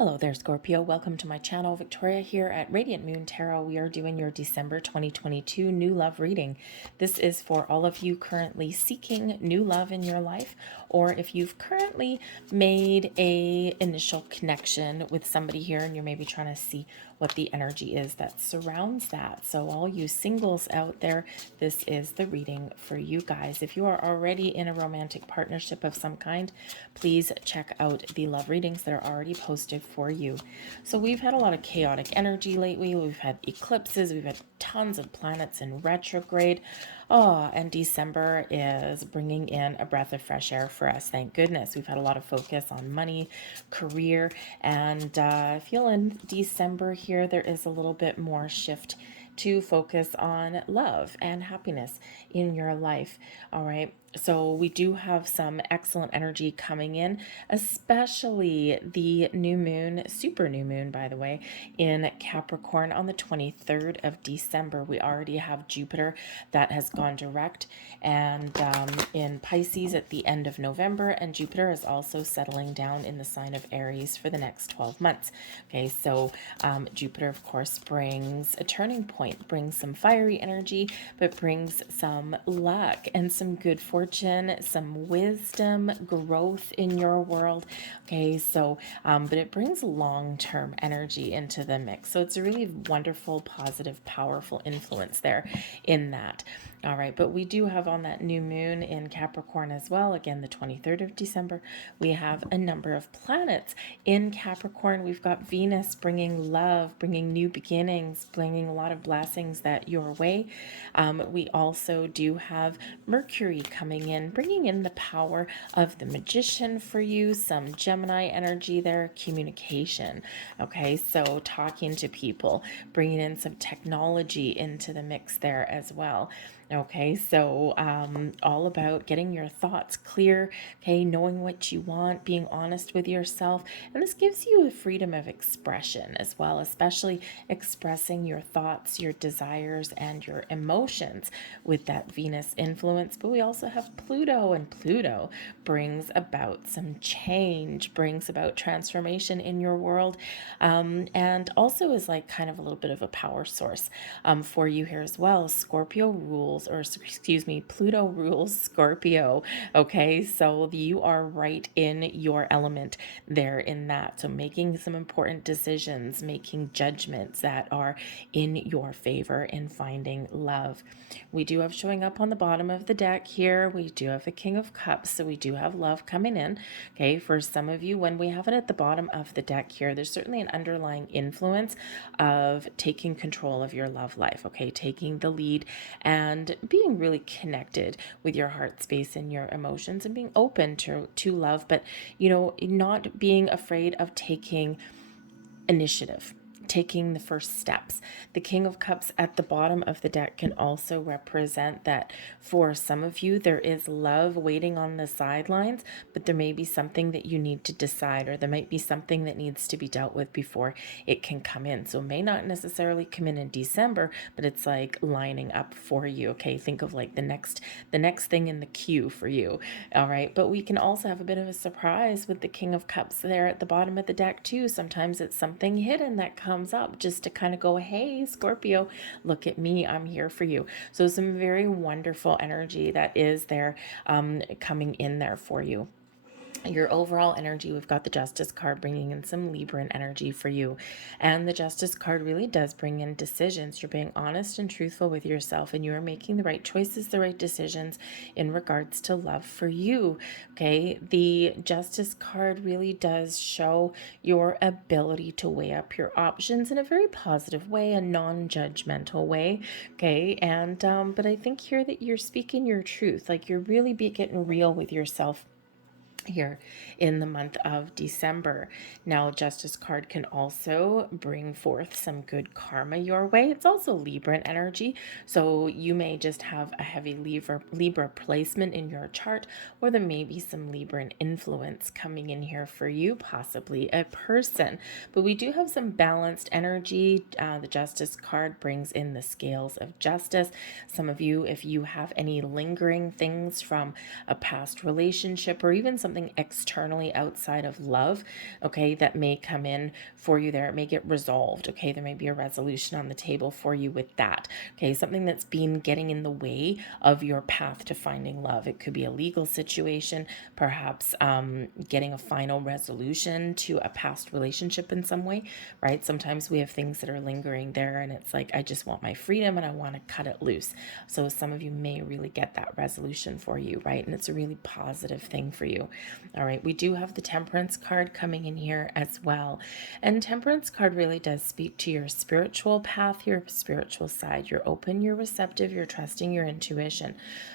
Hello there, Scorpio. Welcome to my channel. Victoria here at Radiant Moon Tarot. We are doing your December 2022 new love reading. This is for all of you currently seeking new love in your life, or if you've currently made a initial connection with somebody here and you're maybe trying to see what the energy is that surrounds that. So all you singles out there, this is the reading for you guys. If you are already in a romantic partnership of some kind, please check out the love readings that are already posted for you. So we've had a lot of chaotic energy lately. We've had eclipses, we've had tons of planets in retrograde. Oh, and December is bringing in a breath of fresh air for us. Thank goodness. We've had a lot of focus on money, career, and I feel in December here there is a little bit more shift to focus on love and happiness in your life. All right. So we do have some excellent energy coming in, especially the new moon, super new moon, by the way, in Capricorn on the 23rd of December. We already have Jupiter that has gone direct, and in Pisces at the end of November, and Jupiter is also settling down in the sign of Aries for the next 12 months. Okay, so Jupiter, of course, brings a turning point, brings some fiery energy, but brings some luck and some good fortune, some wisdom, growth in your world. Okay, so, but it brings long-term energy into the mix. So it's a really wonderful, positive, powerful influence there in that. All right, but we do have on that new moon in Capricorn as well, again, the 23rd of December, we have a number of planets in Capricorn. We've got Venus bringing love, bringing new beginnings, bringing a lot of blessings that your way. We also do have Mercury coming in, bringing in the power of the magician for you, some Gemini energy there, communication. Okay, so talking to people, bringing in some technology into the mix there as well. Okay, so all about getting your thoughts clear, okay, knowing what you want, being honest with yourself. And this gives you a freedom of expression as well, especially expressing your thoughts, your desires, and your emotions with that Venus influence. But we also have Pluto, and Pluto brings about some change, brings about transformation in your world, and also is like kind of a little bit of a power source for you here as well. Scorpio rules, or excuse me, Pluto rules Scorpio. Okay, so you are right in your element there in that. So making some important decisions, making judgments that are in your favor in finding love. We do have showing up on the bottom of the deck here, we do have the King of Cups, so we do have love coming in. Okay, for some of you, when we have it at the bottom of the deck here, there's certainly an underlying influence of taking control of your love life. Okay, taking the lead and being really connected with your heart space and your emotions, and being open to love, but not being afraid of taking initiative, taking the first steps. The King of Cups at the bottom of the deck can also represent that for some of you, there is love waiting on the sidelines, but there may be something that you need to decide, or there might be something that needs to be dealt with before it can come in. So it may not necessarily come in December, but it's like lining up for you. Okay, think of like the next thing in the queue for you. All right, but we can also have a bit of a surprise with the King of Cups there at the bottom of the deck too. Sometimes it's something hidden that comes up just to kind of go, hey, Scorpio, look at me, I'm here for you. So some very wonderful energy that is there coming in there for you. Your overall energy, we've got the Justice card bringing in some Libran energy for you. And the Justice card really does bring in decisions. You're being honest and truthful with yourself, and you are making the right choices, the right decisions in regards to love for you. Okay, the Justice card really does show your ability to weigh up your options in a very positive way, a non-judgmental way. Okay, and but I think here that you're speaking your truth, like you're really getting real with yourself here in the month of December. Now, Justice card can also bring forth some good karma your way. It's also Libran energy, so you may just have a heavy Libra placement in your chart, or there may be some Libran influence coming in here for you, possibly a person. But we do have some balanced energy. The Justice card brings in the scales of justice. Some of you, if you have any lingering things from a past relationship, or even something something externally outside of love, okay, that may come in for you there. It may get resolved, okay? There may be a resolution on the table for you with that, okay? Something that's been getting in the way of your path to finding love. It could be a legal situation, perhaps getting a final resolution to a past relationship in some way, right? Sometimes we have things that are lingering there and it's like, I just want my freedom and I want to cut it loose. So some of you may really get that resolution for you, right? And it's a really positive thing for you. All right, we do have the Temperance card coming in here as well. And Temperance card really does speak to your spiritual path, your spiritual side. You're open, you're receptive, you're trusting your intuition.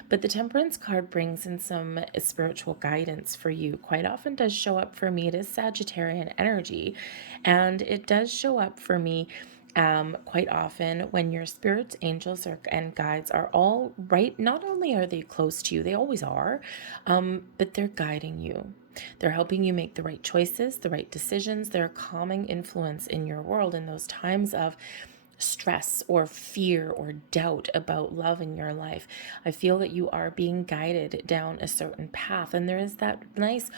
But the Temperance card brings in some spiritual guidance for you. Quite often does show up for me. It is Sagittarian energy. And it does show up for me quite often when your spirits, angels, and guides are all right. Not only are they close to you, they always are, but they're guiding you. They're helping you make the right choices, the right decisions. They're a calming influence in your world in those times of stress or fear or doubt about love in your life. I feel that you are being guided down a certain path, and there is that nice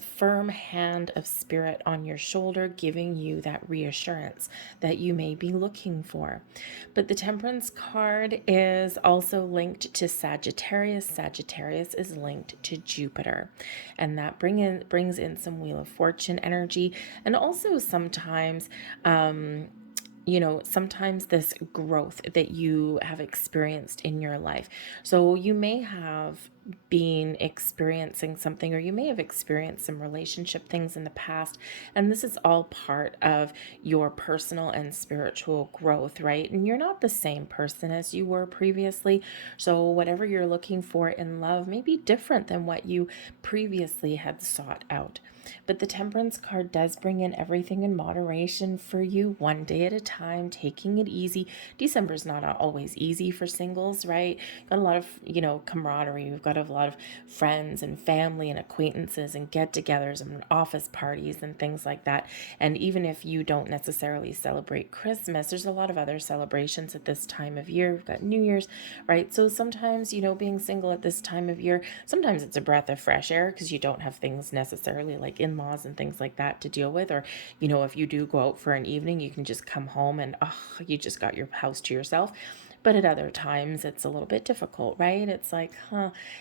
firm hand of spirit on your shoulder giving you that reassurance that you may be looking for. But the Temperance card is also linked to Sagittarius. Sagittarius is linked to Jupiter, and that brings in some Wheel of Fortune energy, and also sometimes sometimes this growth that you have experienced in your life. So you may have been experiencing something, or you may have experienced some relationship things in the past, and this is all part of your personal and spiritual growth, right? And you're not the same person as you were previously, so whatever you're looking for in love may be different than what you previously had sought out. But the Temperance card does bring in everything in moderation for you, one day at a time, taking it easy. December is not always easy for singles, right? Got a lot of, camaraderie. We've got a lot of friends and family and acquaintances and get-togethers and office parties and things like that. And even if you don't necessarily celebrate Christmas, there's a lot of other celebrations at this time of year. We've got New Year's, right? So sometimes, being single at this time of year, sometimes it's a breath of fresh air because you don't have things necessarily like in-laws and things like that to deal with. Or, if you do go out for an evening, you can just come home and you just got your house to yourself. But at other times, it's a little bit difficult, right? It's like,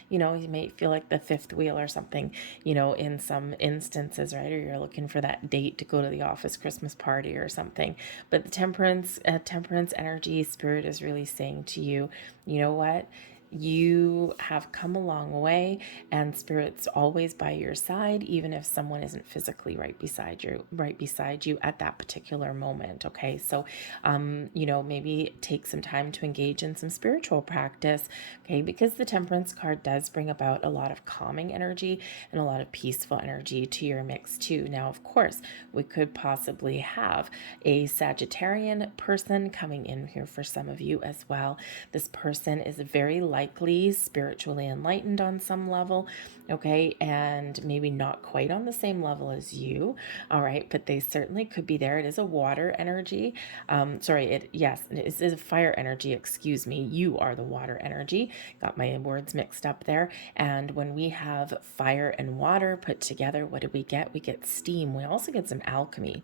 you may feel like the fifth wheel or something, in some instances, right? Or you're looking for that date to go to the office Christmas party or something. But the temperance energy spirit is really saying to you, you know what? You have come a long way, and spirit's always by your side, even if someone isn't physically right beside you at that particular moment. Okay, so maybe take some time to engage in some spiritual practice, okay, because the Temperance card does bring about a lot of calming energy and a lot of peaceful energy to your mix too. Now, of course, we could possibly have a Sagittarian person coming in here for some of you as well. This person is very likely spiritually enlightened on some level, okay, and maybe not quite on the same level as you, all right, but they certainly could be there. It is a water energy. It is a fire energy, excuse me. You are the water energy. Got my words mixed up there. And when we have fire and water put together, what do we get? We get steam. We also get some alchemy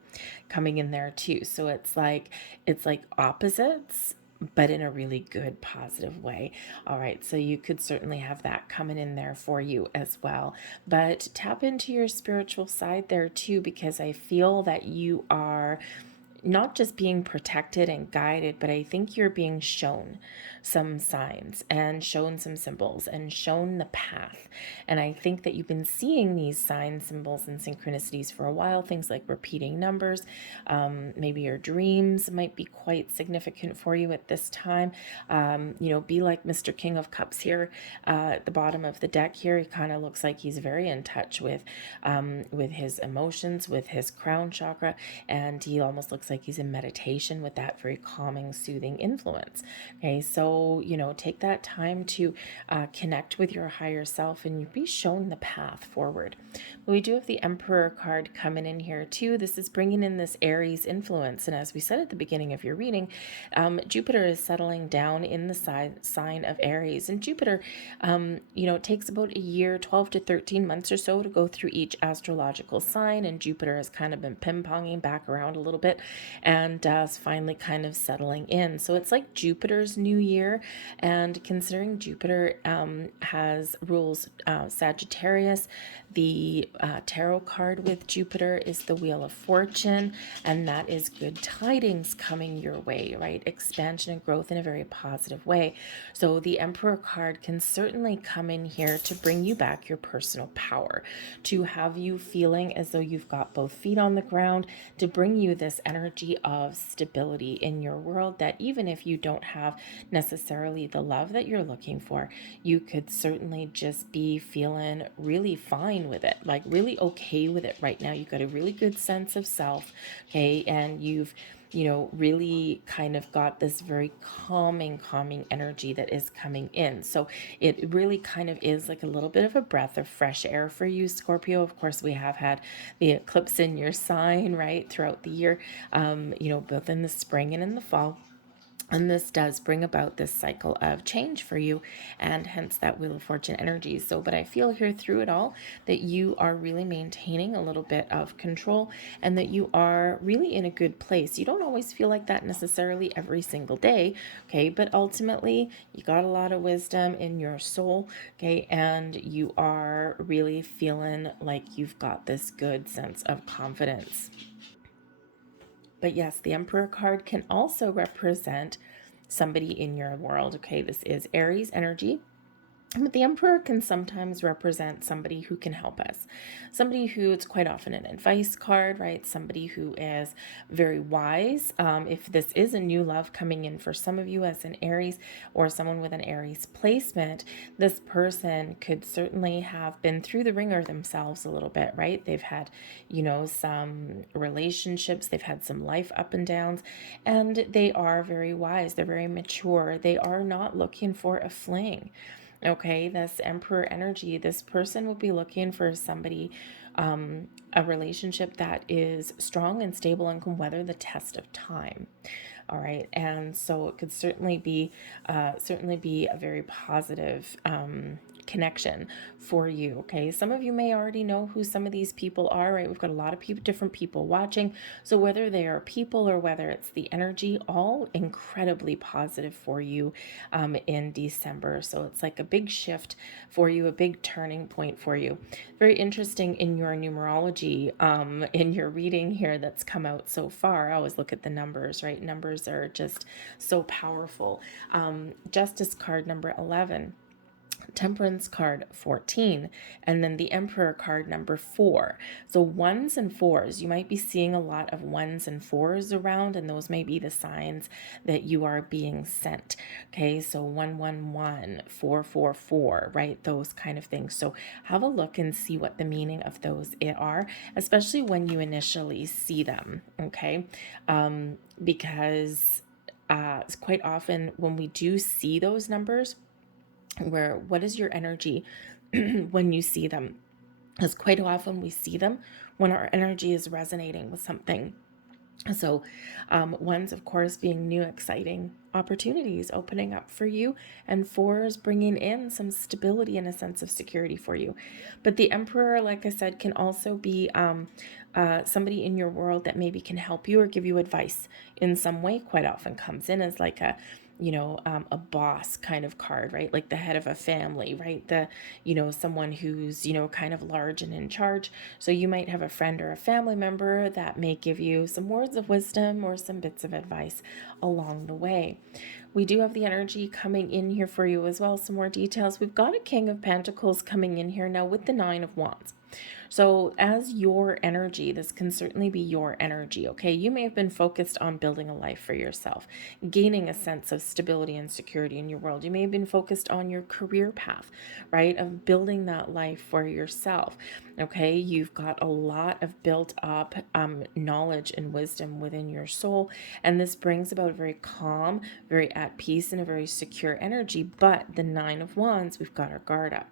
coming in there too. So it's like opposites, but in a really good, positive way. All right, so you could certainly have that coming in there for you as well. But tap into your spiritual side there too, because I feel that you are not just being protected and guided, but I think you're being shown some signs and shown some symbols and shown the path. And I think that you've been seeing these signs, symbols, and synchronicities for a while, things like repeating numbers. Maybe your dreams might be quite significant for you at this time. Be like Mr. King of Cups here at the bottom of the deck here. He kind of looks like he's very in touch with his emotions, with his crown chakra, and he almost looks like like he's in meditation with that very calming, soothing influence. Okay, so, take that time to connect with your higher self and be shown the path forward. But we do have the Emperor card coming in here too. This is bringing in this Aries influence. And as we said at the beginning of your reading, Jupiter is settling down in the sign of Aries. And Jupiter, it takes about a year, 12 to 13 months or so to go through each astrological sign. And Jupiter has kind of been ping-ponging back around a little bit and is finally kind of settling in. So it's like Jupiter's new year. And considering Jupiter has rules Sagittarius, the tarot card with Jupiter is the Wheel of Fortune, and that is good tidings coming your way, right? Expansion and growth in a very positive way. So the Emperor card can certainly come in here to bring you back your personal power, to have you feeling as though you've got both feet on the ground, to bring you this energy of stability in your world, that even if you don't have necessarily the love that you're looking for, you could certainly just be feeling really fine with it, like really okay with it right now. You've got a really good sense of self, okay, and you've really kind of got this very calming energy that is coming in. So it really kind of is like a little bit of a breath of fresh air for you, Scorpio. Of course, we have had the eclipse in your sign, right, throughout the year, both in the spring and in the fall. And this does bring about this cycle of change for you, and hence that Wheel of Fortune energy. So, but I feel here through it all that you are really maintaining a little bit of control and that you are really in a good place. You don't always feel like that necessarily every single day, okay? But ultimately, you got a lot of wisdom in your soul, okay? And you are really feeling like you've got this good sense of confidence. But yes, the Emperor card can also represent somebody in your world. Okay, this is Aries energy. But the Emperor can sometimes represent somebody who can help us. Somebody who, it's quite often an advice card, right? Somebody who is very wise. If this is a new love coming in for some of you as an Aries or someone with an Aries placement, this person could certainly have been through the ringer themselves a little bit, right? They've had, some relationships, they've had some life up and downs, and they are very wise. They're very mature. They are not looking for a fling. Okay, this Emperor energy, this person would be looking for somebody, a relationship that is strong and stable and can weather the test of time. All right, and so it could certainly be a very positive connection for you. Okay, some of you may already know who some of these people are, right? We've got a lot of different people watching, so whether they are people or whether it's the energy, all incredibly positive for you in December. So it's like a big shift for you, a big turning point for you. Very interesting in your numerology, in your reading here that's come out so far. I always look at the numbers, right? Numbers are just so powerful. Justice card number 11. Temperance card 14, and then the Emperor card number 4. So ones and fours, you might be seeing a lot of ones and fours around, and those may be the signs that you are being sent. Okay, so 111, 444, right? Those kind of things. So have a look and see what the meaning of those are, especially when you initially see them. Okay, because quite often when we do see those numbers, what is your energy when you see them? Because quite often we see them when our energy is resonating with something. So ones, of course, being new, exciting opportunities opening up for you, and fours bringing in some stability and a sense of security for you. But the Emperor, like I said, can also be somebody in your world that maybe can help you or give you advice in some way. Quite often comes in as like a boss kind of card, right? Like the head of a family, right? Someone who's, kind of large and in charge. So you might have a friend or a family member that may give you some words of wisdom or some bits of advice along the way. We do have the energy coming in here for you as well. Some more details. We've got a King of Pentacles coming in here now with the Nine of Wands. So as your energy, this can certainly be your energy, okay? You may have been focused on building a life for yourself, gaining a sense of stability and security in your world. You may have been focused on your career path, right? Of building that life for yourself, okay? You've got a lot of built up knowledge and wisdom within your soul, and this brings about a very calm, very at peace, and a very secure energy. But the Nine of Wands, we've got our guard up.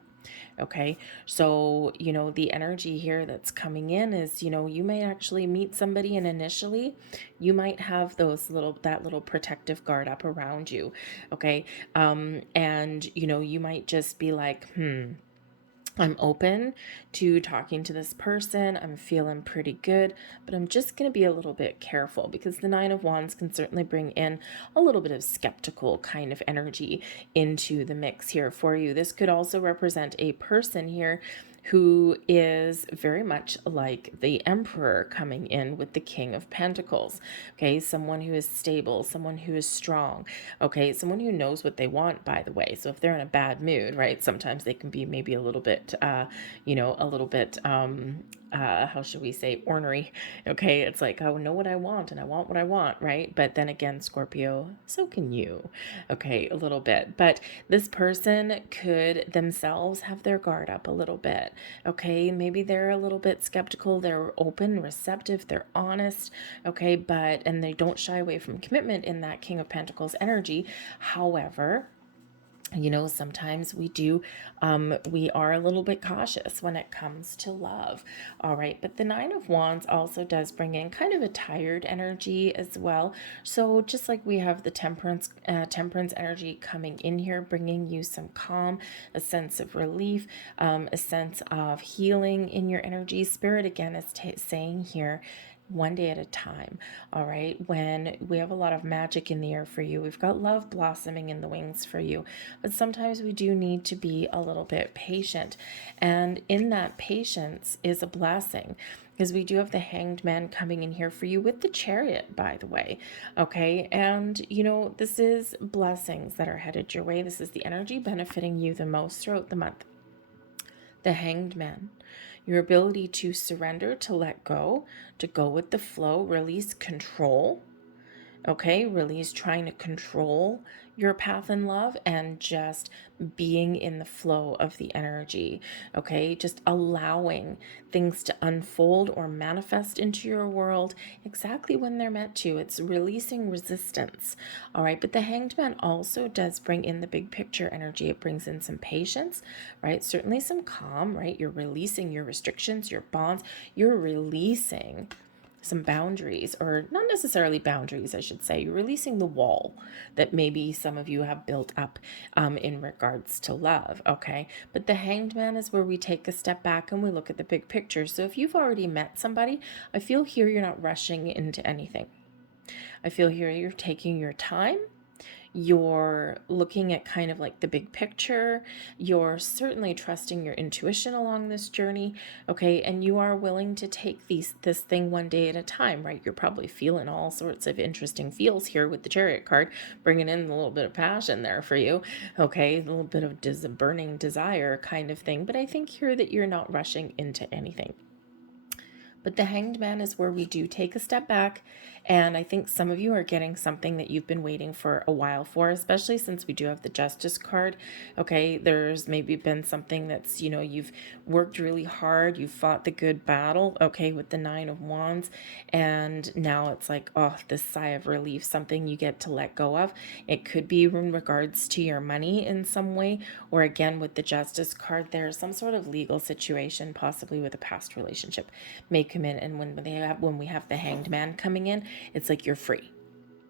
Okay. So, the energy here that's coming in is, you may actually meet somebody and initially you might have that little protective guard up around you. Okay. And, you might just be like, I'm open to talking to this person. I'm feeling pretty good, but I'm just going to be a little bit careful because the Nine of Wands can certainly bring in a little bit of skeptical kind of energy into the mix here for you. This could also represent a person here who is very much like the Emperor coming in with the King of Pentacles. Okay, someone who is stable, someone who is strong. Okay, someone who knows what they want, by the way. So if they're in a bad mood, right, sometimes they can be maybe a little bit, how should we say, ornery. Okay, it's like, I know what I want and I want what I want, right? But then again, Scorpio, so can you. Okay, a little bit. But this person could themselves have their guard up a little bit. Okay, maybe they're a little bit skeptical, they're open, receptive, they're honest, okay, and they don't shy away from commitment in that King of Pentacles energy. However, sometimes we are a little bit cautious when it comes to love. All right. But the Nine of Wands also does bring in kind of a tired energy as well. So just like we have the temperance energy coming in here, bringing you some calm, a sense of relief, a sense of healing in your energy. Spirit again is saying here, one day at a time. All right. When we have a lot of magic in the air for you, we've got love blossoming in the wings for you, but sometimes we do need to be a little bit patient. And in that patience is a blessing, because we do have the Hanged Man coming in here for you with the Chariot, by the way. Okay. And, this is blessings that are headed your way. This is the energy benefiting you the most throughout the month. The Hanged Man, your ability to surrender, to let go, to go with the flow, release control. Okay, release trying to control your path in love and just being in the flow of the energy. Okay, just allowing things to unfold or manifest into your world exactly when they're meant to. It's releasing resistance. All right, but the Hanged Man also does bring in the big picture energy. It brings in some patience, right? Certainly some calm, right? You're releasing your restrictions, your bonds, you're releasing some boundaries, or not necessarily boundaries, I should say. You're releasing the wall that maybe some of you have built up in regards to love, okay? But the Hanged Man is where we take a step back and we look at the big picture. So if you've already met somebody, I feel here you're not rushing into anything. I feel here you're taking your time. You're looking at kind of like the big picture. You're certainly trusting your intuition along this journey, okay? And you are willing to take this thing one day at a time, right? You're probably feeling all sorts of interesting feels here with the Chariot card, bringing in a little bit of passion there for you, okay? A little bit of burning desire kind of thing. But I think here that you're not rushing into anything. But the Hanged Man is where we do take a step back. And I think some of you are getting something that you've been waiting for a while for, especially since we do have the Justice card. Okay, there's maybe been something that's, you've worked really hard, you've fought the good battle, okay, with the Nine of Wands. And now it's like, oh, this sigh of relief, something you get to let go of. It could be in regards to your money in some way, or again, with the Justice card, there's some sort of legal situation, possibly with a past relationship, may come in. And when we have the Hanged Man coming in, it's like you're free.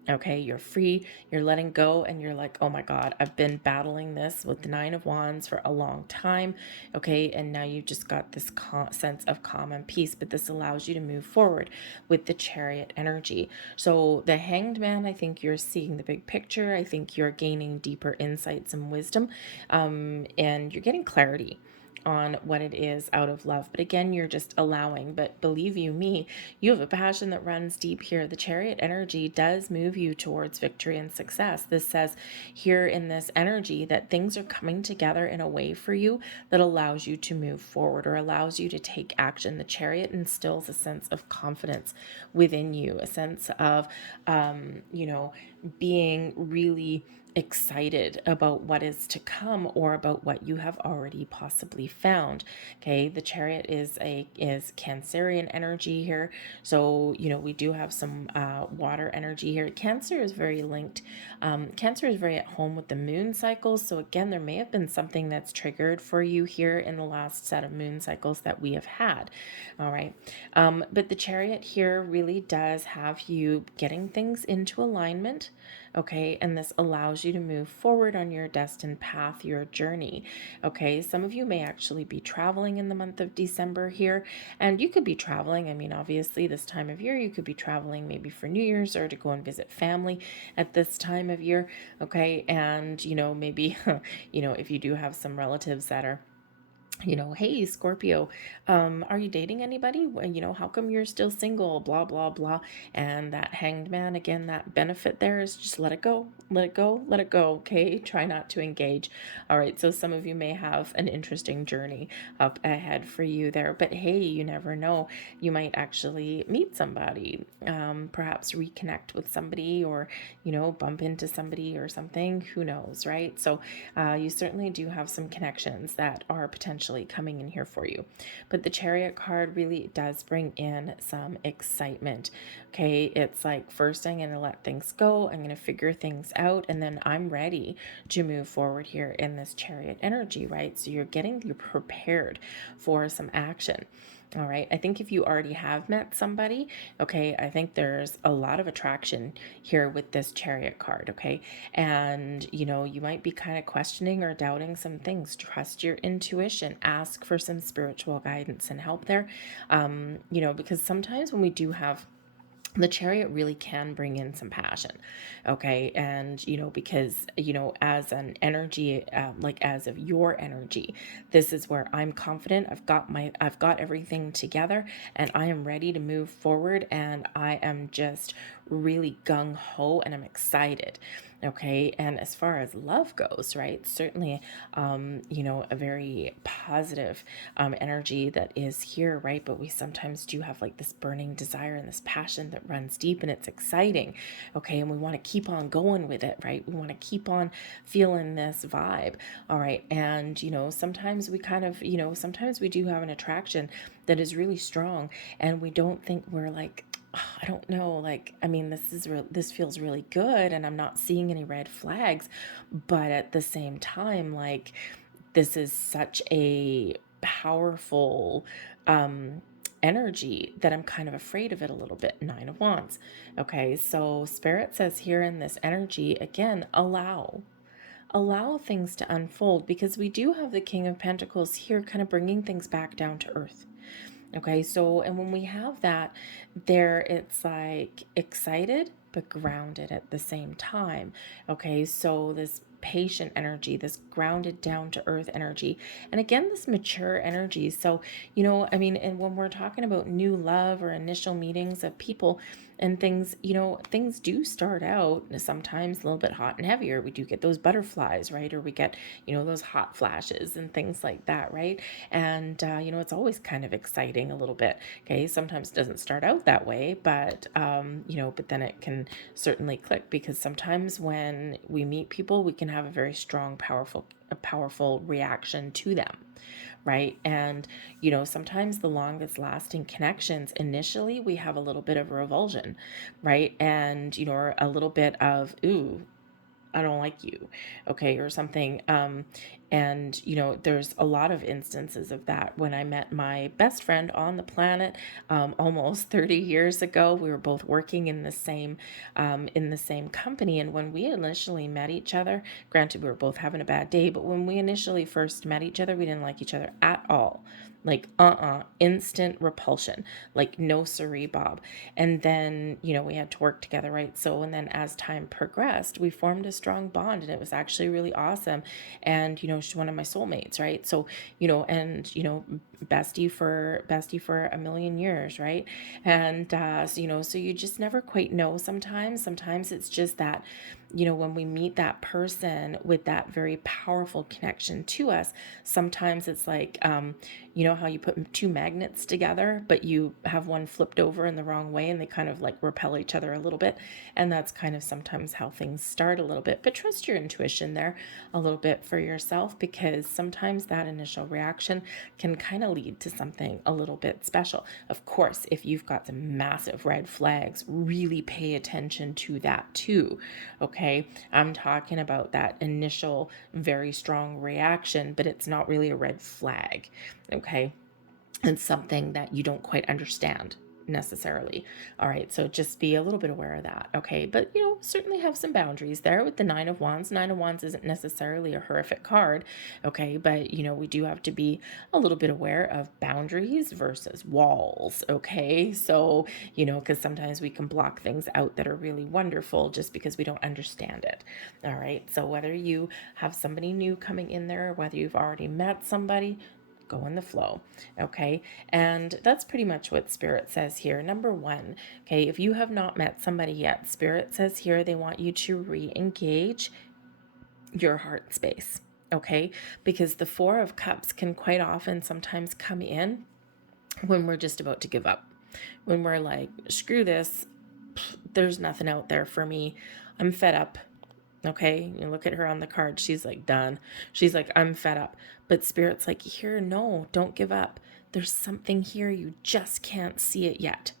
Okay, you're free, you're letting go, and you're like, oh my God, I've been battling this with the Nine of Wands for a long time. Okay, and now you've just got this sense of calm and peace, but this allows you to move forward with the Chariot energy. So the Hanged Man, I think you're seeing the big picture. I think you're gaining deeper insights and wisdom, and you're getting clarity. on what it is out of love. But again, you're just allowing. But believe you me, you have a passion that runs deep here. The Chariot energy does move you towards victory and success. This says here in this energy that things are coming together in a way for you that allows you to move forward or allows you to take action. The Chariot instills a sense of confidence within you, a sense of, being really excited about what is to come or about what you have already possibly found. Okay, the Chariot is Cancerian energy here, so we do have some water energy here. Cancer is very linked. Cancer is very at home with the moon cycles, so again, there may have been something that's triggered for you here in the last set of moon cycles that we have had. All right, but the Chariot here really does have you getting things into alignment. Okay, and this allows you to move forward on your destined path, your journey. Okay, some of you may actually be traveling in the month of December here, and you could be traveling. I mean, obviously, this time of year, you could be traveling maybe for New Year's or to go and visit family at this time of year. Okay, and maybe, if you do have some relatives that are hey, Scorpio, are you dating anybody? How come you're still single? Blah, blah, blah. And that Hanged Man, again, that benefit there is just let it go, let it go, let it go. Okay. Try not to engage. All right. So some of you may have an interesting journey up ahead for you there, but hey, you never know. You might actually meet somebody, perhaps reconnect with somebody or, bump into somebody or something. Who knows, right? So you certainly do have some connections that are potentially coming in here for you. But the Chariot card really does bring in some excitement. Okay, it's like, first I'm going to let things go, I'm going to figure things out, and then I'm ready to move forward here in this Chariot energy, right? So you're prepared for some action. All right. I think if you already have met somebody, okay, I think there's a lot of attraction here with this Chariot card, okay? And, you might be kind of questioning or doubting some things. Trust your intuition. Ask for some spiritual guidance and help there, because sometimes when we do have the Chariot really can bring in some passion. Okay. And, because, as an energy, like as of your energy, this is where I'm confident. I've got everything together and I am ready to move forward. And I am just really gung ho and I'm excited. Okay. And as far as love goes, right, certainly, a very positive energy that is here, right? But we sometimes do have like this burning desire and this passion that runs deep and it's exciting. Okay. And we want to keep on going with it, right? We want to keep on feeling this vibe. All right. And, sometimes we kind of, sometimes we do have an attraction that is really strong and we don't think we're like, I don't know, like, I mean, this feels really good and I'm not seeing any red flags, but at the same time, like, this is such a powerful energy that I'm kind of afraid of it a little bit. 9 of Wands. Okay, so Spirit says here in this energy, again, allow things to unfold, because we do have the King of Pentacles here kind of bringing things back down to earth. Okay, so, and when we have that there, it's like excited, but grounded at the same time. Okay, so this patient energy, this grounded down to earth energy, and again, this mature energy. So, and when we're talking about new love or initial meetings of people and things, things do start out sometimes a little bit hot and heavier. We do get those butterflies, right? Or we get, those hot flashes and things like that, right? And, it's always kind of exciting a little bit. Okay. Sometimes it doesn't start out that way, but, but then it can certainly click, because sometimes when we meet people, we can have a very strong, powerful reaction to them. Right. And, sometimes the longest lasting connections, initially, we have a little bit of revulsion, right? And, or a little bit of, ooh, I don't like you. Okay. Or something. And, there's a lot of instances of that. When I met my best friend on the planet, almost 30 years ago, we were both working in the same company. And when we initially met each other, granted, we were both having a bad day, but when we initially first met each other, we didn't like each other at all. Like, instant repulsion, like no siree, Bob. And then, we had to work together, right? So, and then as time progressed, we formed a strong bond and it was actually really awesome. And, she's one of my soulmates, right? So, and, bestie for a million years, right? And, so you just never quite know sometimes it's just that, when we meet that person with that very powerful connection to us, sometimes it's like, how you put two magnets together, but you have one flipped over in the wrong way and they kind of like repel each other a little bit. And that's kind of sometimes how things start a little bit, but trust your intuition there a little bit for yourself, because sometimes that initial reaction can kind of lead to something a little bit special. Of course, if you've got some massive red flags, really pay attention to that too. Okay. I'm talking about that initial very strong reaction, but it's not really a red flag. Okay. It's something that you don't quite understand necessarily. All right. So just be a little bit aware of that. Okay. But, certainly have some boundaries there with the Nine of Wands. Nine of Wands isn't necessarily a horrific card. Okay. But, we do have to be a little bit aware of boundaries versus walls. Okay. So, because sometimes we can block things out that are really wonderful just because we don't understand it. All right. So whether you have somebody new coming in there, or whether you've already met somebody, go in the flow. Okay. And that's pretty much what Spirit says here. Number one, okay, if you have not met somebody yet, Spirit says here they want you to re-engage your heart space. Okay. Because the Four of Cups can quite often sometimes come in when we're just about to give up. When we're like, screw this, there's nothing out there for me. I'm fed up. Okay, you look at her on the card. She's like, done. She's like, I'm fed up. But Spirit's like, here, no, don't give up. There's something here. You just can't see it yet.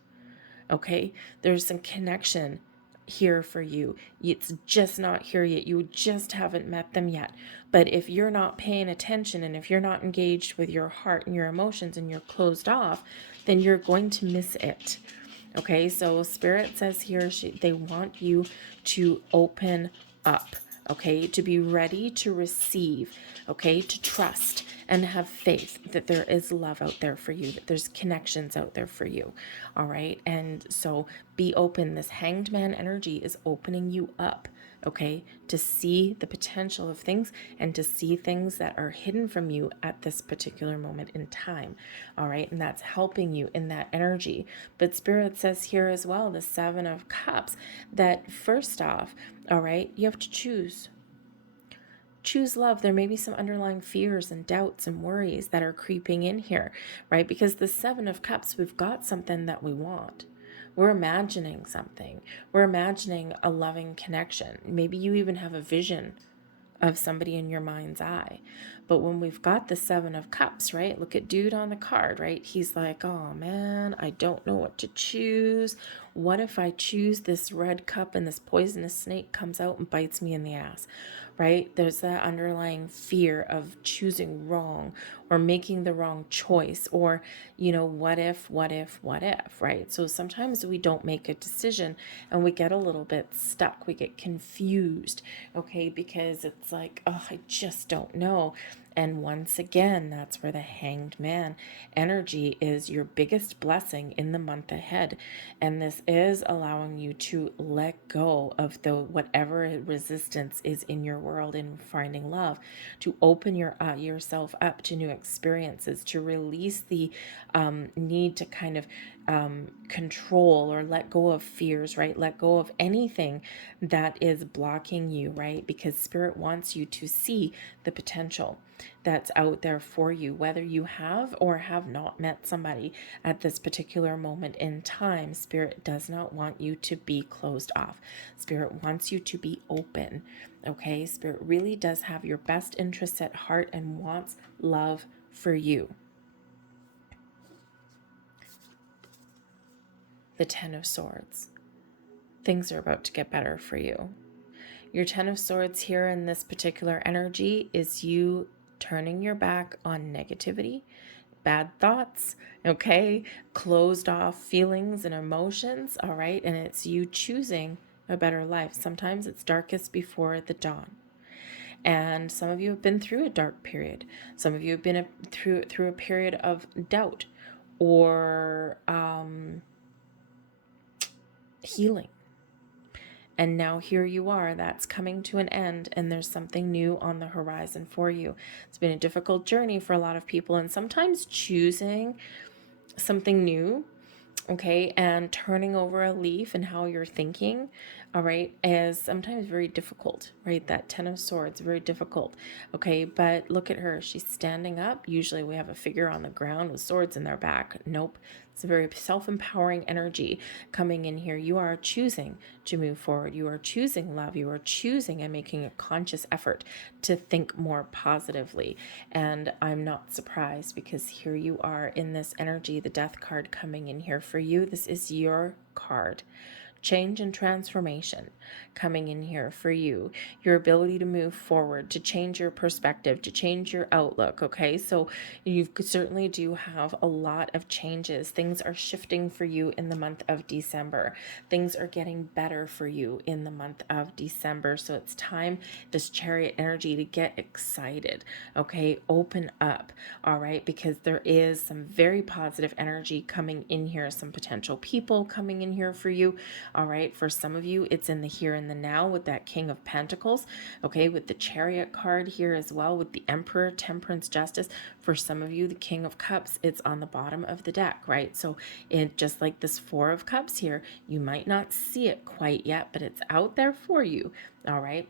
Okay, there's some connection here for you. It's just not here yet. You just haven't met them yet. But if you're not paying attention, and if you're not engaged with your heart and your emotions, and you're closed off, then you're going to miss it. Okay, so Spirit says here they want you to open up, okay, to be ready to receive, okay, to trust and have faith that there is love out there for you, that there's connections out there for you. All right, and so be open. This Hanged Man energy is opening you up, okay, to see the potential of things and to see things that are hidden from you at this particular moment in time. All right, and that's helping you in that energy. But Spirit says here as well, the Seven of Cups, that first off, all right, you have to choose. Choose love. There may be some underlying fears and doubts and worries that are creeping in here, right? Because the Seven of Cups, we've got something that we want. We're imagining something. We're imagining a loving connection. Maybe you even have a vision of somebody in your mind's eye. But when we've got the Seven of Cups, right? Look at dude on the card, right? He's like, oh man, I don't know what to choose. What if I choose this red cup and this poisonous snake comes out and bites me in the ass, right? There's that underlying fear of choosing wrong or making the wrong choice, or, what if, right? So sometimes we don't make a decision and we get a little bit stuck. We get confused, okay? Because it's like, oh, I just don't know. And once again, that's where the Hanged Man energy is your biggest blessing in the month ahead. And this is allowing you to let go of whatever resistance is in your world in finding love, to open yourself up to new experiences, to release the need to kind of control or let go of fears, right? Let go of anything that is blocking you, right? Because Spirit wants you to see the potential that's out there for you, whether you have or have not met somebody at this particular moment in time. Spirit does not want you to be closed off. Spirit wants you to be open, okay? Spirit really does have your best interests at heart and wants love for you. The Ten of Swords. Things are about to get better for you. Your Ten of Swords here in this particular energy is you turning your back on negativity, bad thoughts, okay, closed off feelings and emotions, all right, and it's you choosing a better life. Sometimes it's darkest before the dawn. And some of you have been through a dark period. Some of you have been through a period of doubt or healing. And now here you are, that's coming to an end, and there's something new on the horizon for you. It's been a difficult journey for a lot of people, and sometimes choosing something new, okay, and turning over a leaf and how you're thinking, all right, is sometimes very difficult, right? That 10 of Swords, very difficult, okay? But look at her, she's standing up. Usually we have a figure on the ground with swords in their back. Nope. It's a very self-empowering energy coming in here. You are choosing to move forward. You are choosing love. You are choosing and making a conscious effort to think more positively. And I'm not surprised, because here you are in this energy, the Death card coming in here for you. This is your card. Change and transformation coming in here for you. Your ability to move forward, to change your perspective, to change your outlook. Okay, so you certainly do have a lot of changes. Things are shifting for you in the month of December. Things are getting better for you in the month of December. So it's time, this Chariot energy, to get excited. Okay, open up. All right, because there is some very positive energy coming in here, some potential people coming in here for you. All right, for some of you, it's in the here and the now with that King of Pentacles, okay, with the Chariot card here as well, with the Emperor, Temperance, Justice. For some of you, the King of Cups, it's on the bottom of the deck, right? So it, just like this Four of Cups here, you might not see it quite yet, but it's out there for you, all right?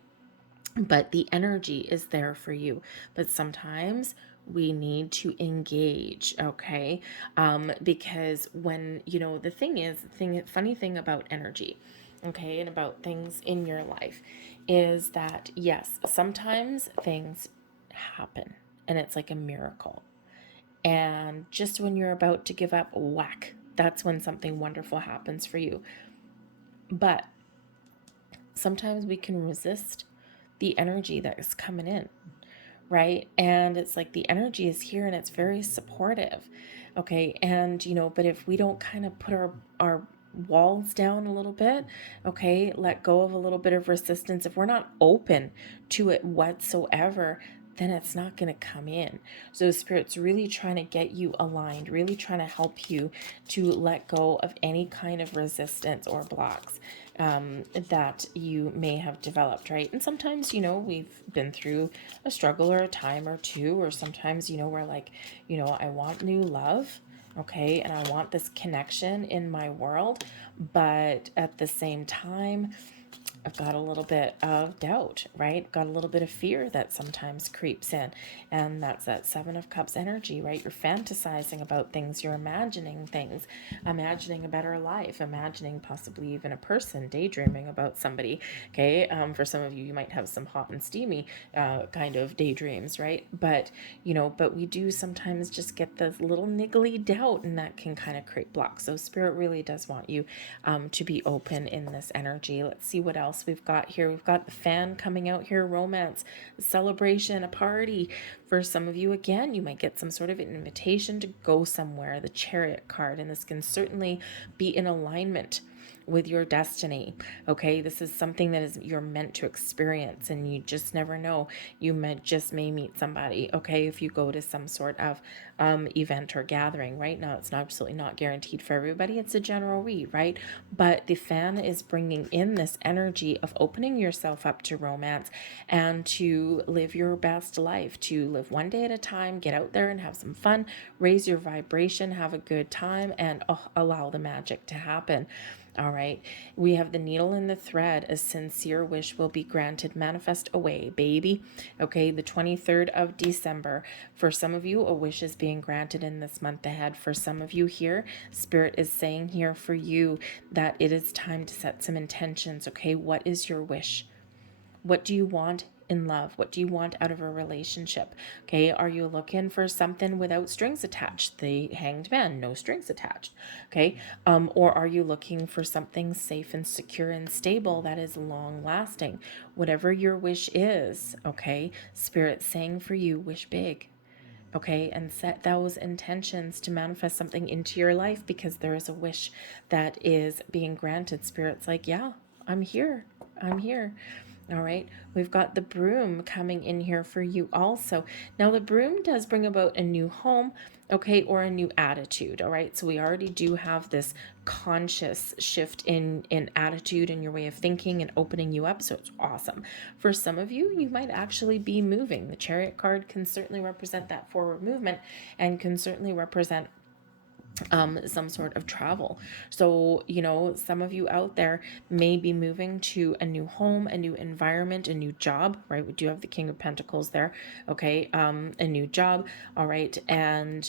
But the energy is there for you. But sometimes we need to engage, okay? Because when, the thing is, funny thing about energy, okay, and about things in your life is that, yes, sometimes things happen and it's like a miracle. And just when you're about to give up, whack, that's when something wonderful happens for you. But sometimes we can resist the energy that is coming in, right? And it's like the energy is here and it's very supportive, okay? And, but if we don't kind of put our walls down a little bit, okay, let go of a little bit of resistance, if we're not open to it whatsoever, then it's not going to come in. So Spirit's really trying to get you aligned, really trying to help you to let go of any kind of resistance or blocks that you may have developed, right? And sometimes, we've been through a struggle or a time or two, or sometimes, we're like, I want new love, okay, and I want this connection in my world, but at the same time, I've got a little bit of doubt, right? Got a little bit of fear that sometimes creeps in. And that's that Seven of Cups energy, right? You're fantasizing about things. You're imagining things, imagining a better life, imagining possibly even a person, daydreaming about somebody. Okay. For some of you, you might have some hot and steamy kind of daydreams, right? But, but we do sometimes just get this little niggly doubt, and that can kind of create blocks. So Spirit really does want you to be open in this energy. Let's see what else we've got here. We've got the Fan coming out here, romance, a celebration, a party. For some of you, again, you might get some sort of an invitation to go somewhere, the Chariot card, and this can certainly be in alignment with your destiny. Okay, this is something that is you're meant to experience, and you just never know. You may meet somebody. Okay, if you go to some sort of event or gathering. Right now, it's absolutely not guaranteed for everybody. It's a general read, right? But the Fan is bringing in this energy of opening yourself up to romance and to live your best life, to live one day at a time, get out there and have some fun, raise your vibration, have a good time, and allow the magic to happen. All right. We have the Needle and the Thread. A sincere wish will be granted. Manifest away, baby. Okay. The 23rd of December. For some of you, a wish is being granted in this month ahead. For some of you here, Spirit is saying here for you that it is time to set some intentions. Okay. What is your wish? What do you want in love? What do you want out of a relationship? Okay, are you looking for something without strings attached? The Hanged Man, no strings attached. Okay, or are you looking for something safe and secure and stable that is long lasting? Whatever your wish is, okay, Spirit's saying for you, wish big. Okay, and set those intentions to manifest something into your life, because there is a wish that is being granted. Spirit's like, yeah, I'm here. I'm here. All right, we've got the broom coming in here for you also. Now, the broom does bring about a new home, okay, or a new attitude. All right, so we already do have this conscious shift in attitude and your way of thinking and opening you up. So it's awesome. For some of you, you might actually be moving. The Chariot card can certainly represent that forward movement and can certainly represent some sort of travel. So, some of you out there may be moving to a new home, a new environment, a new job, right? We do have the King of Pentacles there, okay? A new job, all right? And,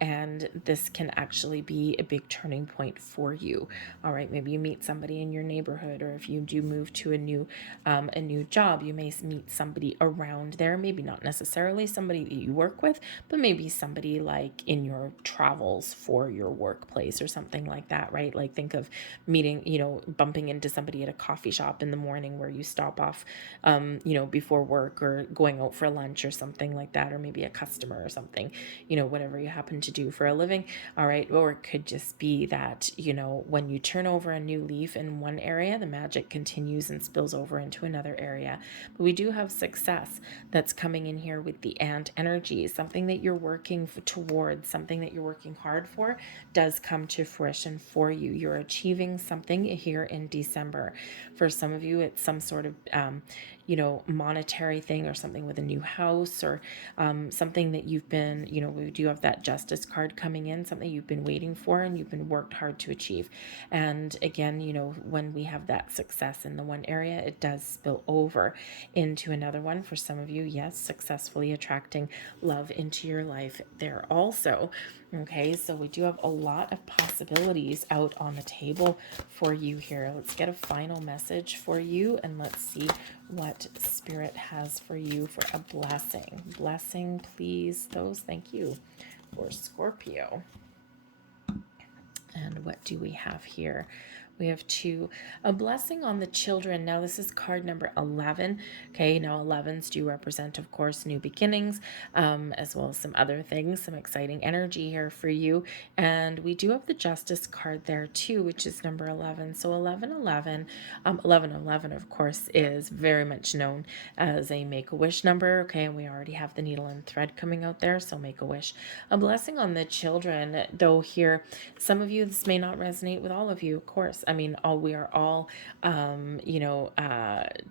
and this can actually be a big turning point for you, all right? Maybe you meet somebody in your neighborhood, or if you do move to a new job, you may meet somebody around there, maybe not necessarily somebody that you work with, but maybe somebody like in your travels for your workplace or something like that, right? Like think of meeting, bumping into somebody at a coffee shop in the morning where you stop off, before work, or going out for lunch or something like that, or maybe a customer or something, whatever you happen to do for a living. All right. Or it could just be that, when you turn over a new leaf in one area, the magic continues and spills over into another area. But we do have success that's coming in here with the ant energy. Something that you're working towards, something that you're working hard for, does come to fruition for you. You're achieving something here in December. For some of you, it's some sort of monetary thing, or something with a new house, or something that you've been, we do have that Justice card coming in, something you've been waiting for and you've been worked hard to achieve. And again, when we have that success in the one area, it does spill over into another one. For some of you, yes, successfully attracting love into your life there also. Okay, so we do have a lot of possibilities out on the table for you here. Let's get a final message for you, and let's see what Spirit has for you for a blessing. Blessing, please, those. Thank you for Scorpio. And what do we have here? We have a blessing on the children. Now, this is card number 11. Okay, now 11s do represent, of course, new beginnings, as well as some other things, some exciting energy here for you. And we do have the Justice card there too, which is number 11. So 1111, 1111, of course, is very much known as a Make-A-Wish number. Okay, and we already have the needle and thread coming out there, so Make-A-Wish. A blessing on the children, though here, some of you, this may not resonate with all of you, of course. I mean, we are all,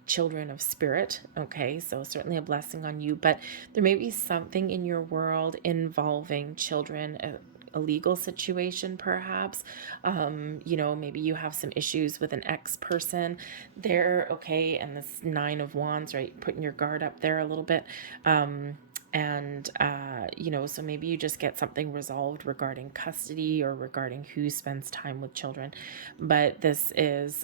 children of spirit. Okay, so certainly a blessing on you, but there may be something in your world involving children, a legal situation perhaps. Maybe you have some issues with an ex-person there. Okay, and this 9 of Wands, right, putting your guard up there a little bit. And so maybe you just get something resolved regarding custody or regarding who spends time with children. But this is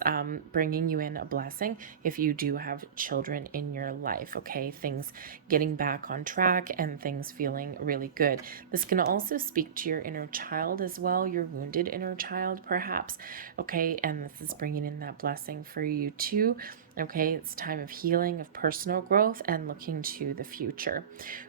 bringing you in a blessing if you do have children in your life. Okay, things getting back on track and things feeling really good. This can also speak to your inner child as well, your wounded inner child perhaps. Okay, and this is bringing in that blessing for you too. Okay, it's time of healing, of personal growth, and looking to the future.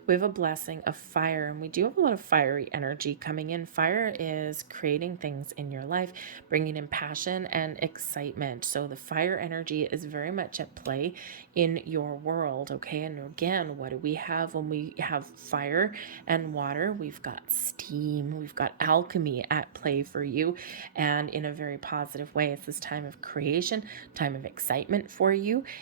We have a blessing of fire, and we do have a lot of fiery energy coming in. Fire is creating things in your life, bringing in passion and excitement. So the fire energy is very much at play in your world. Okay, and again, what do we have when we have fire and water? We've got steam, we've got alchemy at play for you, and in a very positive way. It's this time of creation, time of excitement for you.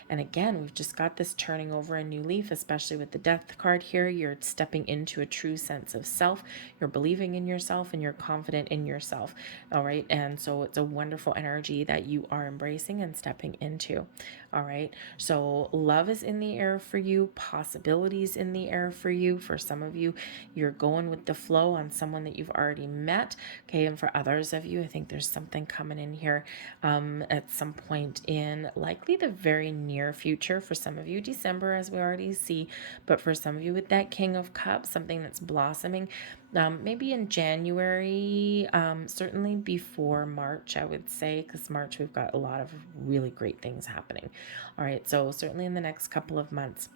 And again, we've just got this turning over a new leaf, especially with the Death card here. You're stepping into a true sense of self. You're believing in yourself and you're confident in yourself. All right. And so it's a wonderful energy that you are embracing and stepping into. All right. So love is in the air for you. Possibilities in the air for you. For some of you, you're going with the flow on someone that you've already met. Okay. And for others of you, I think there's something coming in here at some point in likely the very near future. For some of you, December, as we already see. But for some of you with that King of Cups, something that's blossoming, maybe in January, certainly before March, I would say, because March we've got a lot of really great things happening. All right, so certainly in the next couple of months.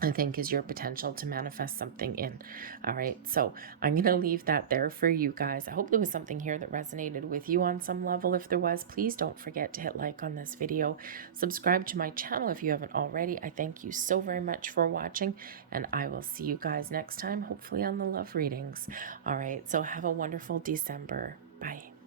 I think is your potential to manifest something in. All right. So I'm going to leave that there for you guys. I hope there was something here that resonated with you on some level. If there was, please don't forget to hit like on this video. Subscribe to my channel if you haven't already. I thank you so very much for watching, and I will see you guys next time, hopefully on the love readings. All right. So have a wonderful December. Bye.